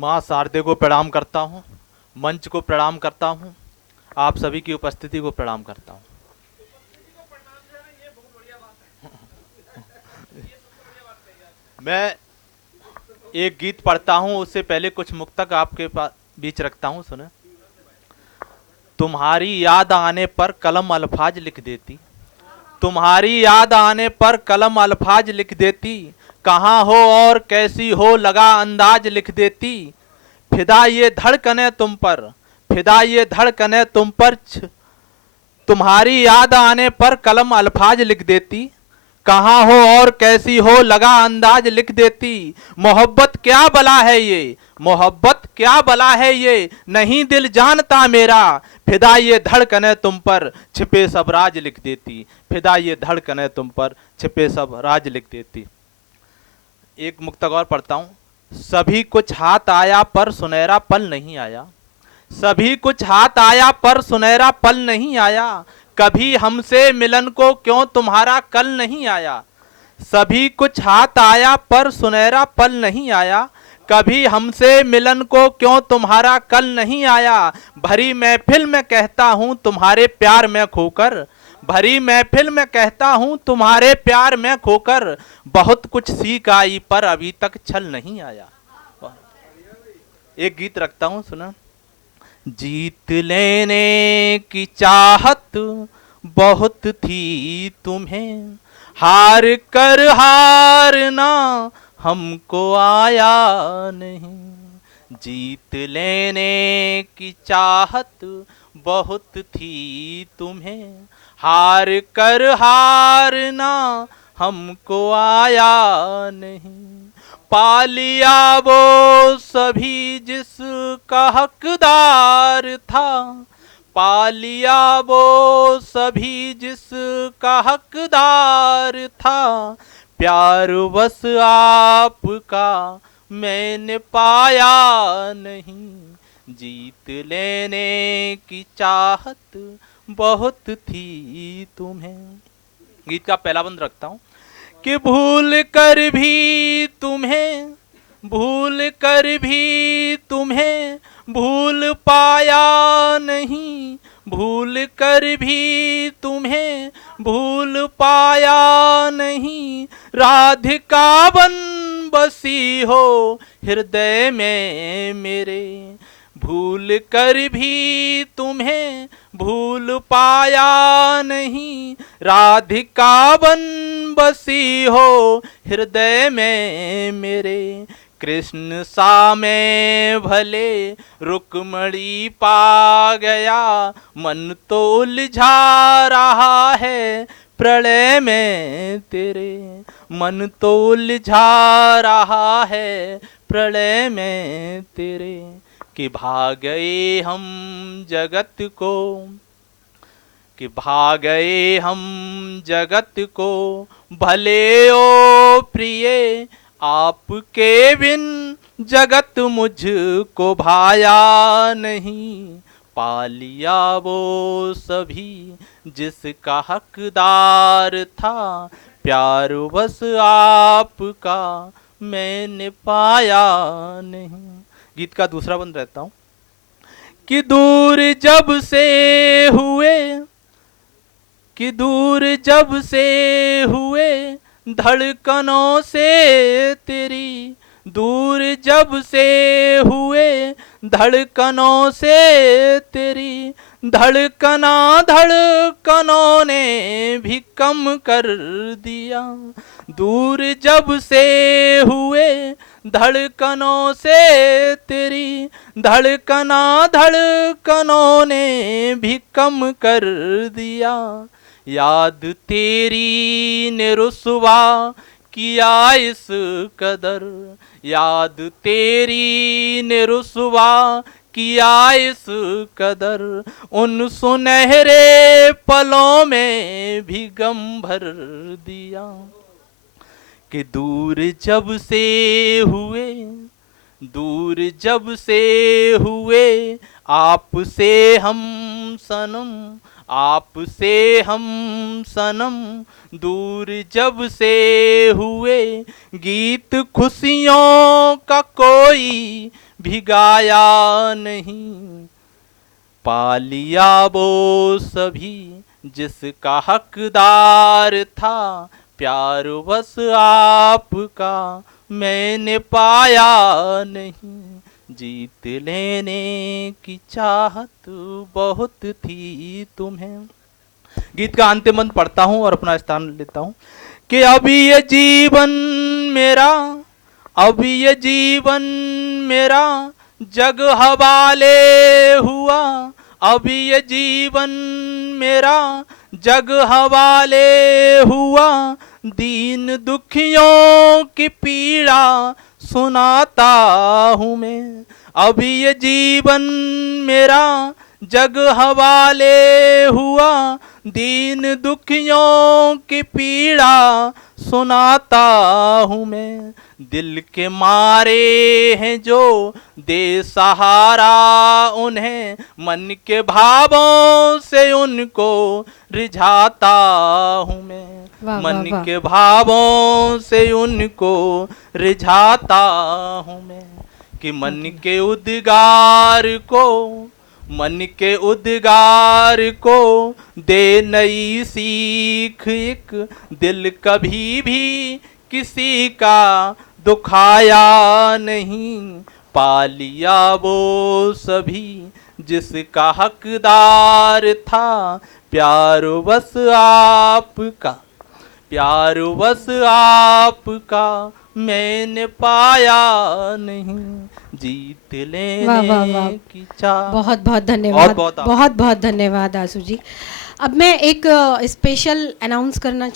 माँ शारदे को प्रणाम करता हूँ, मंच को प्रणाम करता हूँ, आप सभी की उपस्थिति को प्रणाम करता हूँ। मैं एक गीत पढ़ता हूँ, उससे पहले कुछ मुक्तक आपके पास बीच रखता हूँ, सुने। तुम्हारी याद आने पर कलम अल्फाज लिख देती, तुम्हारी याद आने पर कलम अल्फाज लिख देती, कहाँ हो और कैसी हो लगा अंदाज लिख देती। फिदा ये धड़कने तुम पर, फिदा ये धड़कने तुम पर, तुम्हारी याद आने पर कलम अल्फाज लिख देती, कहाँ हो और कैसी हो लगा अंदाज लिख देती। मोहब्बत क्या बला है ये, मोहब्बत क्या बला है ये, नहीं दिल जानता मेरा, फिदा ये धड़कने तुम पर छिपे सब राज लिख देती, फिदा ये धड़कने तुम पर छिपे सब राज लिख देती। एक मुक्तक और पढ़ता हूँ। सभी कुछ हाथ आया पर सुनहरा पल नहीं आया, सभी कुछ हाथ आया पर सुनहरा पल नहीं आया, कभी हमसे मिलन को क्यों तुम्हारा कल नहीं आया। सभी कुछ हाथ आया पर सुनहरा पल नहीं आया, कभी हमसे मिलन को क्यों तुम्हारा कल नहीं आया। भरी महफिल में कहता हूँ तुम्हारे प्यार में खोकर, भरी महफिल में कहता हूँ तुम्हारे प्यार में खोकर, बहुत कुछ सीख आई पर अभी तक छल नहीं आया। एक गीत रखता हूँ, सुना। जीत लेने की चाहत बहुत थी तुम्हें, हार कर हारना हमको आया नहीं। जीत लेने की चाहत बहुत थी तुम्हें, हार कर हारना हमको आया नहीं। पा लिया वो सभी जिसका हकदार था, पा लिया वो सभी जिसका हकदार था, प्यार बस आपका मैंने पाया नहीं। जीत लेने की चाहत बहुत थी तुम्हें। गीत का पहला बंद रखता हूँ कि भूल कर भी तुम्हें, भूल कर भी तुम्हें भूल पाया नहीं, भूल कर भी तुम्हें भूल पाया नहीं। राधिका बन बसी हो हृदय में मेरे, भूल कर भी तुम्हें भूल पाया नहीं। राधिका बन बसी हो हृदय में मेरे, कृष्ण सा मैं भले रुक्मणी पा गया, मन तो उलझा रहा है प्रलय में तेरे, मन तो उलझा रहा है प्रलय में तेरे। कि भाग गए हम जगत को, कि भाग गए हम जगत को, भले ओ प्रिय आपके बिन जगत मुझको भाया नहीं। पा लिया वो सभी जिसका हकदार था, प्यार बस आपका मैंने पाया नहीं। गीत का दूसरा बंद रहता हूँ कि दूर जब से हुए, कि दूर जब से हुए धड़कनों से तेरी, दूर जब से हुए धड़कनों से तेरी, धड़कना धड़कनों ने भी कम कर दिया। दूर जब से हुए धड़कनों से तेरी, धड़कना धड़कनों ने भी कम कर दिया। याद तेरी ने रुसवा किया इस कदर, याद तेरी ने रुसवा किया इस कदर, उन सुनहरे पलों में भी गम भर दिया। कि दूर जब से हुए, दूर जब से हुए आपसे हम सनम, आपसे हम सनम, दूर जब से हुए गीत खुशियों का कोई भिगाया नहीं। पा लिया वो सभी जिसका हकदार था, प्यार बस आपका मैंने पाया नहीं। जीत लेने की चाहत बहुत थी तुम्हें। गीत का अंतिम अंत पढ़ता हूं और अपना स्थान लेता हूं कि अभी ये जीवन मेरा, अभी ये जीवन मेरा जग हवाले हुआ। अभी ये जीवन मेरा जग हवाले हुआ। दीन दुखियों की पीड़ा सुनाता हूँ मैं। अभी ये जीवन मेरा जग हवाले हुआ। दीन दुखियों की पीड़ा सुनाता हूँ मैं। दिल के मारे हैं जो दे सहारा उन्हें, मन के भावों से उनको रिझाता हूँ मैं। वाह, मन वाह, के भावों से उनको रिझाता हूँ मैं। कि मन के उद्गार को, मन के उद्गार को दे नई सीख एक। दिल कभी भी किसी का दुखाया नहीं। पा लिया वो सभी जिसका हकदार था, प्यार बस आपका, प्यार बस आपका मैंने पाया नहीं। जीत वाह, वाह, वाह। लेने की चाह। बहुत बहुत धन्यवाद, बहुत बहुत बहुत धन्यवाद आसू जी। अब मैं एक स्पेशल अनाउंस करना